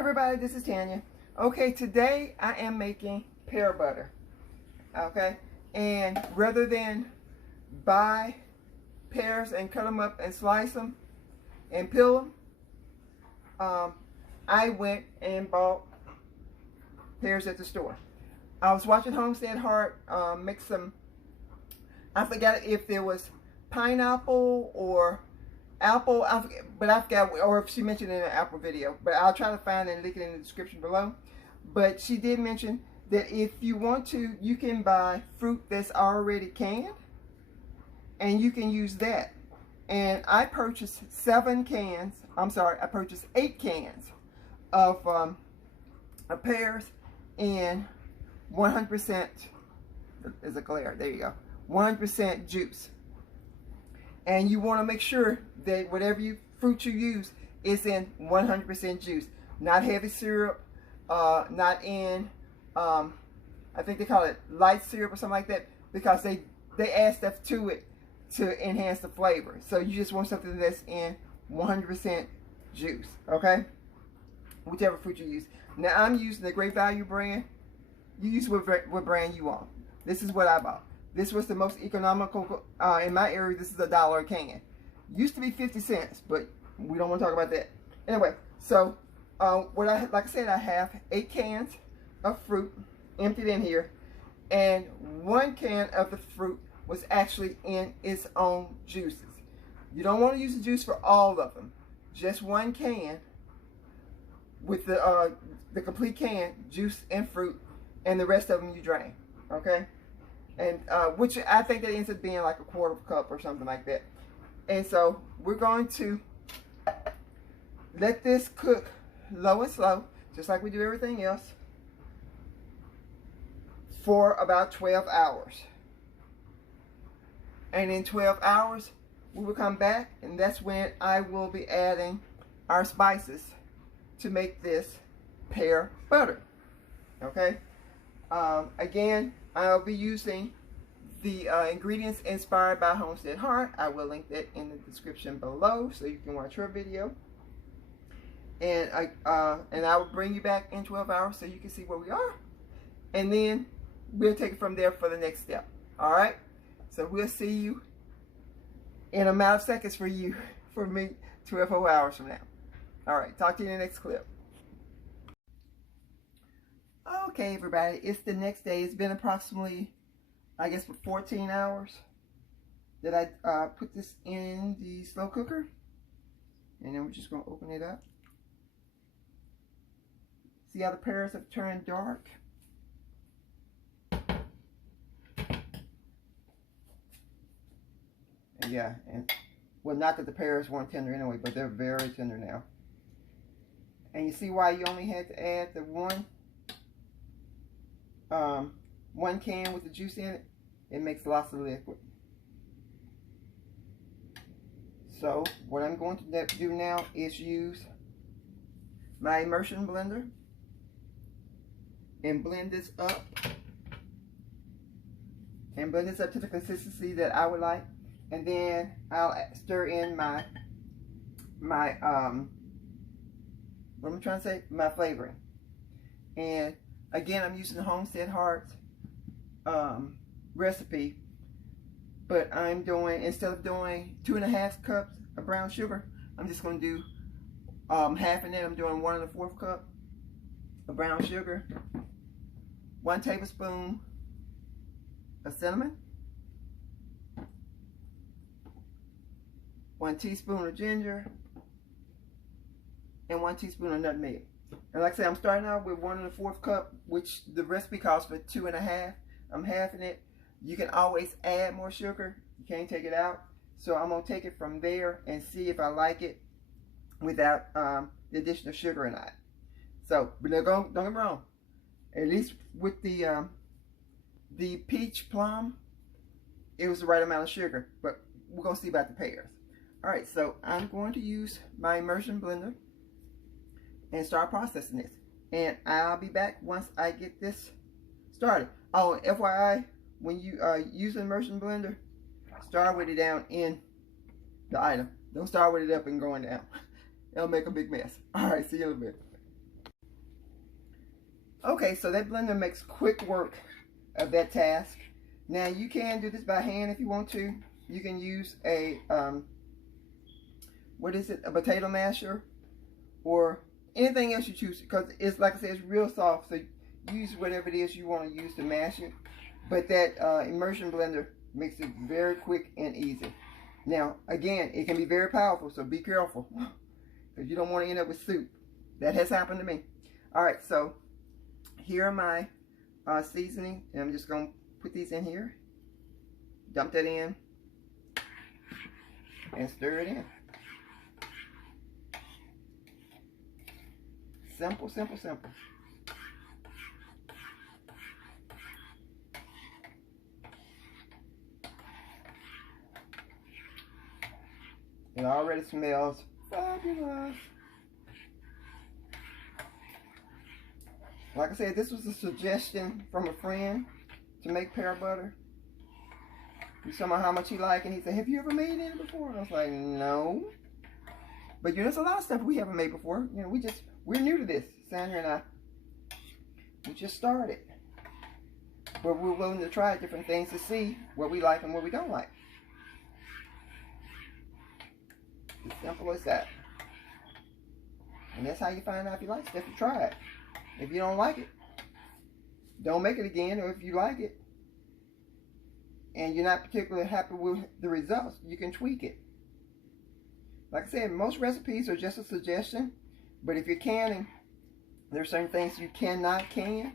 everybody, this is Tanya. Okay, today I am making pear butter. Okay, and rather than buy pears and cut them up and slice them and peel them, I went and bought pears at the store. I was watching Homestead Heart make some, I forgot if there was pineapple or apple, I forgot, or if she mentioned it in an apple video, but I'll try to find it and link it in the description below. But she did mention that if you want to, you can buy fruit that's already canned and you can use that. And I purchased 8 cans of pears and 100%, there's a glare, there you go, 100% juice. And you want to make sure that whatever fruit you use is in 100% juice, not heavy syrup, not in, I think they call it light syrup or something like that, because they add stuff to it to enhance the flavor. So you just want something that's in 100% juice, okay? Whichever fruit you use. Now I'm using the Great Value brand. You use what brand you want. This is what I bought. This was the most economical, in my area, this is $1 a can. Used to be 50 cents, but we don't want to talk about that. Anyway, so like I said, I have 8 cans of fruit emptied in here, and 1 can of the fruit was actually in its own juices. You don't want to use the juice for all of them. Just 1 can with the complete can, juice and fruit, and the rest of them you drain, okay? And which I think that ends up being like a 1/4 cup or something like that. And so we're going to let this cook low and slow, just like we do everything else, for about 12 hours. And in 12 hours, we will come back, and that's when I will be adding our spices to make this pear butter. Okay? Again, I'll be using the ingredients inspired by Homestead Heart. I will link that in the description below so you can watch her video. And I will bring you back in 12 hours so you can see where we are. And then we'll take it from there for the next step. All right? So we'll see you in a matter of seconds for me, 12 whole hours from now. All right, talk to you in the next clip. Okay, everybody, it's the next day. It's been approximately, I guess, for 14 hours that I put this in the slow cooker. And then we're just going to open it up. See how the pears have turned dark? And yeah, and well, not that the pears weren't tender anyway, but they're very tender now. And you see why you only had to add the one can with the juice in it? It makes lots of liquid. So what I'm going to do now is use my immersion blender and blend this up. And blend this up to the consistency that I would like. And then I'll stir in my what am I trying to say? My flavoring. And again, I'm using the Homestead Heart recipe, but I'm doing, instead of doing 2½ cups of brown sugar, I'm just going to do half in it. I'm doing 1 1/4 cup of brown sugar, 1 tablespoon of cinnamon, 1 teaspoon of ginger, and 1 teaspoon of nutmeg. And like I said, I'm starting out with 1 1/4 cup, which the recipe calls for 2½. I'm halving it. You can always add more sugar. You can't take it out. So I'm going to take it from there and see if I like it without the addition of sugar or not. So, but don't get me wrong. At least with the peach plum, it was the right amount of sugar. But we're going to see about the pears. All right, so I'm going to use my immersion blender and start processing this. And I'll be back once I get this started. Oh, and FYI, when you use an immersion blender, start with it down in the item. Don't start with it up and going down. It'll make a big mess. All right, see you in a bit. Okay, so that blender makes quick work of that task. Now you can do this by hand if you want to. You can use a what is it, a potato masher, or anything else you choose, because it's, like I said, it's real soft, so use whatever it is you want to use to mash it. But that immersion blender makes it very quick and easy. Now again, it can be very powerful, so be careful, because you don't want to end up with soup. That has happened to me. Alright, so here are my seasoning, and I'm just going to put these in here, dump that in, and stir it in. Simple, simple, simple. It already smells fabulous. Like I said, this was a suggestion from a friend to make pear butter. He told me how much he liked, and he said, "Have you ever made it before?" And I was like, "No." But you know, there's a lot of stuff we haven't made before. You know, we're new to this. Sandra and I, we just started. But we're willing to try different things to see what we like and what we don't like. As simple as that. And that's how you find out if you like stuff. You try it. If you don't like it, don't make it again. Or if you like it and you're not particularly happy with the results, you can tweak it. Like I said, most recipes are just a suggestion. But if you're canning, there are certain things you cannot can.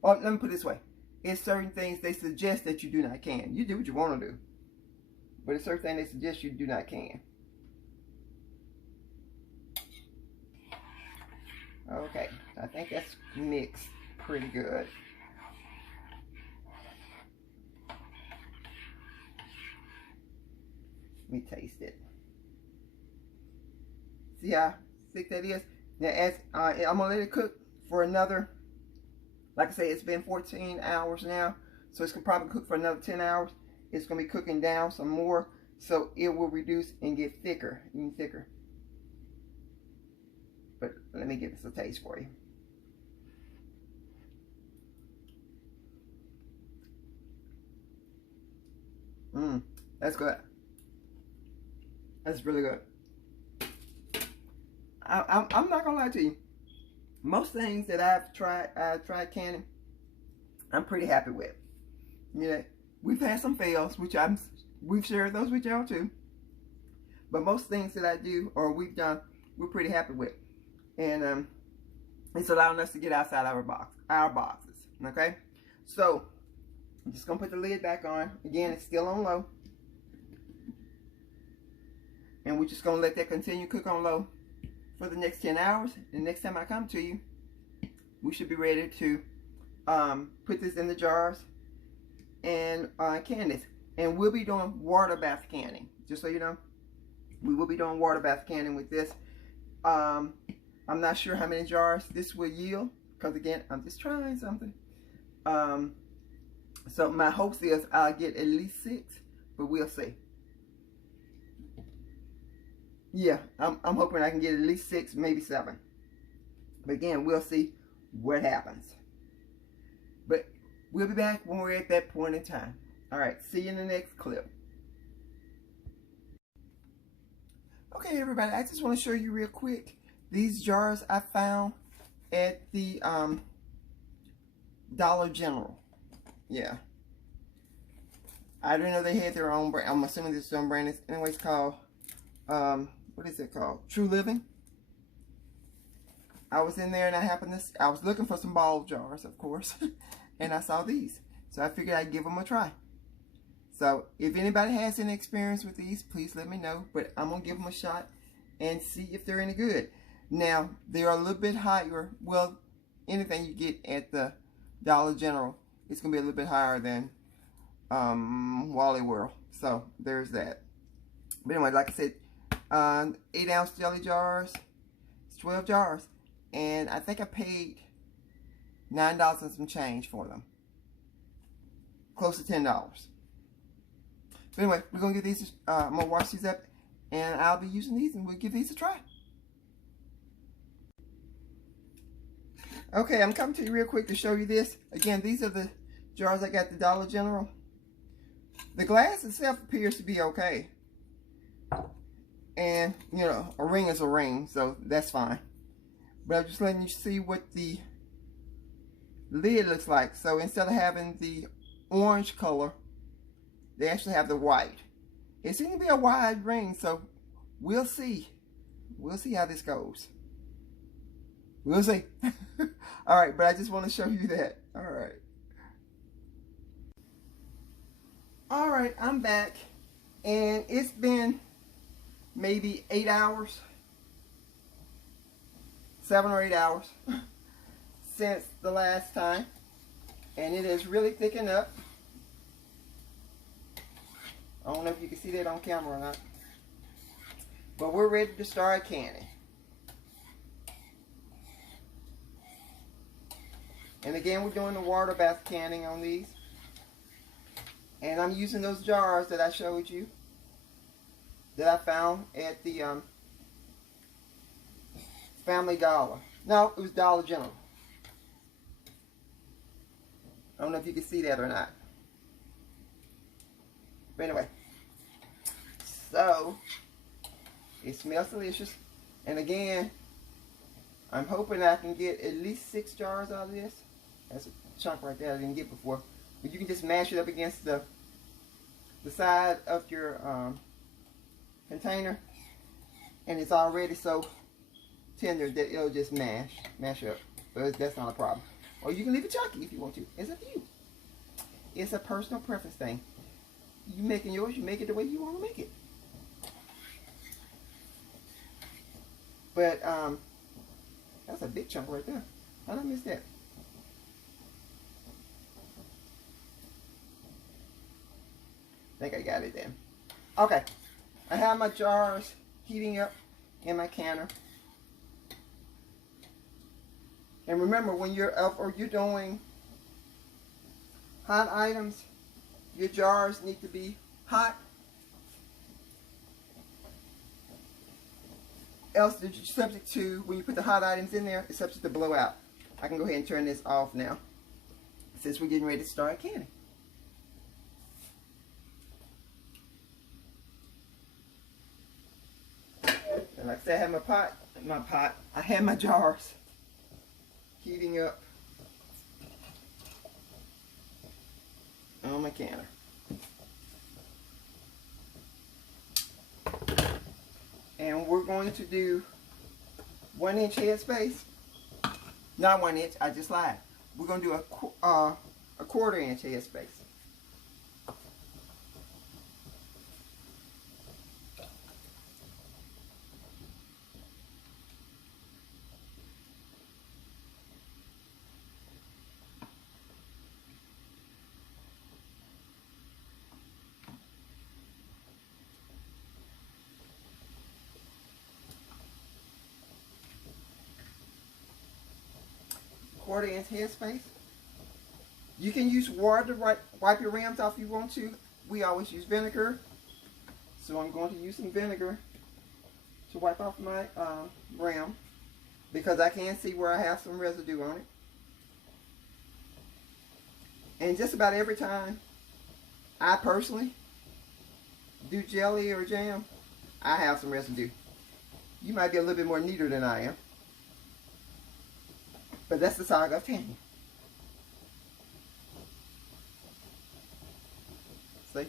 Or let me put it this way. It's certain things they suggest that you do not can. You do what you want to do. But it's certain things they suggest you do not can. Okay, I think that's mixed pretty good. Let me taste it. See how thick that is? Now, as I'm gonna let it cook for another, like I say, it's been 14 hours now, so it's gonna probably cook for another 10 hours. It's gonna be cooking down some more, so it will reduce and get thicker, even thicker. But let me give this a taste for you. That's good. That's really good. I'm not gonna lie to you. Most things that I've tried canning, I'm pretty happy with. You know, we've had some fails, which we've shared those with y'all too. But most things that I do or we've done, we're pretty happy with, and it's allowing us to get outside our boxes. Okay, so I'm just gonna put the lid back on. Again, it's still on low, and we're just gonna let that continue cook on low for the next 10 hours. And next time I come to you, we should be ready to put this in the jars and can this. And we'll be doing water bath canning, just so you know. We will be doing water bath canning with this. I'm not sure how many jars this will yield, because again, I'm just trying something. So my hopes is I'll get at least 6, but we'll see. Yeah, I'm hoping I can get at least 6, maybe 7. But again, we'll see what happens. But we'll be back when we're at that point in time. All right, see you in the next clip. Okay, everybody, I just want to show you real quick. These jars I found at the Dollar General. Yeah. I didn't know they had their own brand. I'm assuming this is their own brand. It's anyways called, what is it called? TrueLiving. I was in there and I was looking for some ball jars, of course. And I saw these. So I figured I'd give them a try. So if anybody has any experience with these, please let me know. But I'm going to give them a shot and see if they're any good. Now, they're a little bit higher. Well, anything you get at the Dollar General, it's going to be a little bit higher than Wally World. So there's that. But anyway, like I said, 8-ounce jelly jars. It's 12 jars. And I think I paid $9 and some change for them. Close to $10. But anyway, we're going to give these, I'm going to wash these up. And I'll be using these and we'll give these a try. Okay, I'm coming to you real quick to show you this. Again, these are the jars I got at the Dollar General. The glass itself appears to be okay. And, you know, a ring is a ring, so that's fine. But I'm just letting you see what the lid looks like. So instead of having the orange color, they actually have the white. It seems to be a wide ring, so we'll see. We'll see how this goes. We'll see. All right, but I just want to show you that. All right. All right, I'm back. And it's been maybe 8 hours. 7 or 8 hours since the last time. And it is really thickened up. I don't know if you can see that on camera or not. But we're ready to start canning. And again, we're doing the water bath canning on these. And I'm using those jars that I showed you, that I found at the Family Dollar. No, it was Dollar General. I don't know if you can see that or not. But anyway, so it smells delicious. And again, I'm hoping I can get at least 6 jars out of this. That's a chunk right there I didn't get before. But you can just mash it up against the side of your container, and it's already so tender that it'll just mash up. But that's not a problem. Or you can leave it chunky if you want to. It's up to you. It's a personal preference thing. You making yours, you make it the way you want to make it. But that's a big chunk right there. How did I miss that? I think I got it then. Okay. I have my jars heating up in my canner. And remember, when you're up or you're doing hot items, your jars need to be hot. Else they're subject to, when you put the hot items in there, it's subject to blow out. I can go ahead and turn this off now, since we're getting ready to start canning. And like I said, I have I have my jars heating up on my canner. And we're going to do 1 inch headspace. Not 1 inch, I just lied. We're going to do a 1/4 inch headspace. Quarter inch headspace. You can use water to wipe your rims off if you want to. We always use vinegar, so I'm going to use some vinegar to wipe off my rim, because I can see where I have some residue on it. And just about every time I personally do jelly or jam, I have some residue. You might be a little bit more neater than I am. But that's the saga of tanning. See?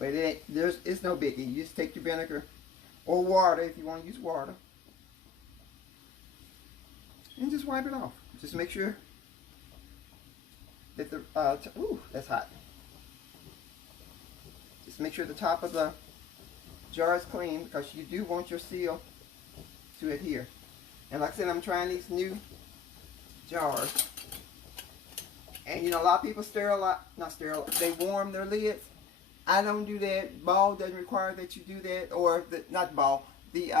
But it's no biggie. You just take your vinegar or water if you want to use water, and just wipe it off. Just make sure that the ooh, that's hot. Just make sure the top of the jar is clean, because you do want your seal to adhere. And like I said, I'm trying these new jars. And you know, a lot of people they warm their lids. I don't do that. Ball doesn't require that you do that. Or, not ball, the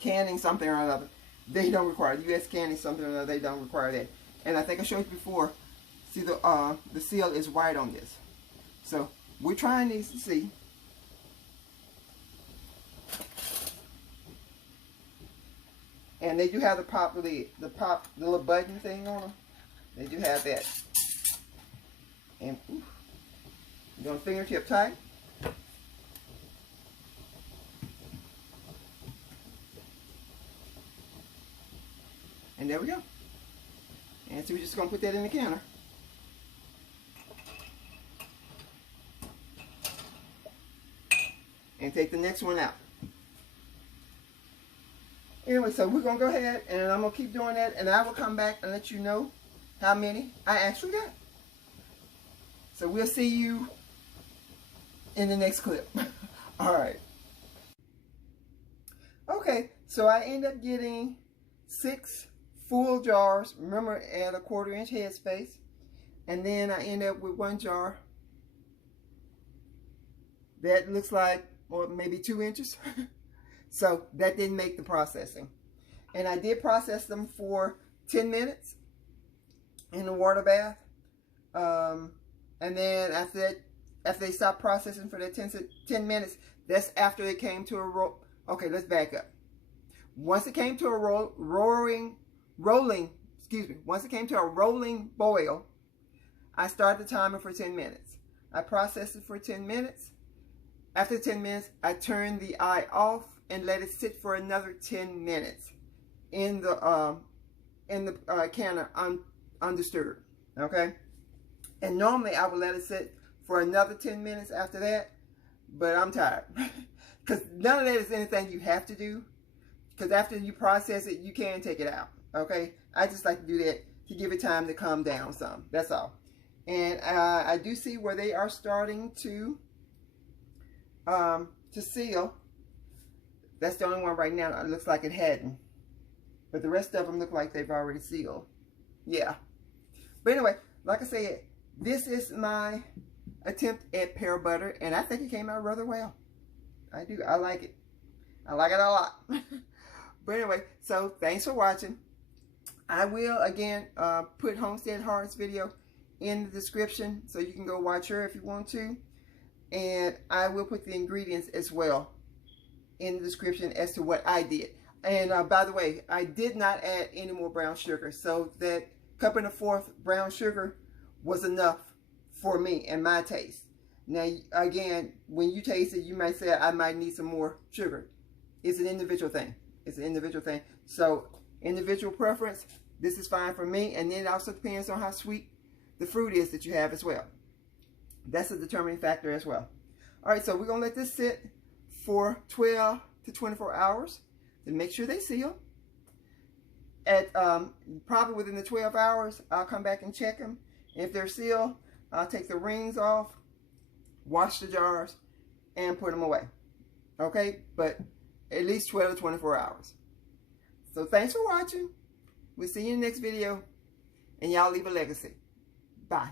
canning something or another. They don't require it. U.S. canning something or another, they don't require that. And I think I showed you before, see the seal is white on this. So, we're trying these to see. And they do have the pop lid, the little button thing on them. They do have that. And oof, you're going fingertip tight. And there we go. And so we're just going to put that in the counter. And take the next one out. Anyway, so we're going to go ahead and I'm going to keep doing that. And I will come back and let you know how many I actually got. So we'll see you in the next clip. All right. Okay, so I end up getting 6 full jars. Remember, at a 1/4 inch headspace. And then I end up with 1 jar that looks like, or maybe 2 inches. So that didn't make the processing. And I did process them for 10 minutes in the water bath. And then after that, after they stopped processing for that 10 minutes, that's after it came to a roll. Okay, let's back up. Once it came to a rolling boil, I started the timer for 10 minutes. I processed it for 10 minutes. After 10 minutes, I turned the eye off and let it sit for another 10 minutes in the counter undisturbed. Okay, and normally I would let it sit for another 10 minutes after that, but I'm tired because none of that is anything you have to do. Because after you process it, you can take it out. Okay, I just like to do that to give it time to calm down some. That's all. And I do see where they are starting to seal. That's the only one right now that looks like it hadn't. But the rest of them look like they've already sealed. Yeah. But anyway, like I said, this is my attempt at pear butter. And I think it came out rather well. I do. I like it. I like it a lot. But anyway, so thanks for watching. I will, again, put Homestead Heart's video in the description. So you can go watch her if you want to. And I will put the ingredients as well in the description as to what I did. And by the way, I did not add any more brown sugar. So that 1 1/4 cup brown sugar was enough for me and my taste. Now, again, when you taste it, you might say, I might need some more sugar. It's an individual thing. It's an individual thing. So, individual preference, this is fine for me. And then it also depends on how sweet the fruit is that you have as well. That's a determining factor as well. All right, so we're going to let this sit for 12 to 24 hours to make sure they seal. At probably within the 12 hours, I'll come back and check them. If they're sealed, I'll take the rings off, wash the jars, and put them away. Okay, but at least 12 to 24 hours. So thanks for watching. We'll see you in the next video. And y'all leave a legacy. Bye.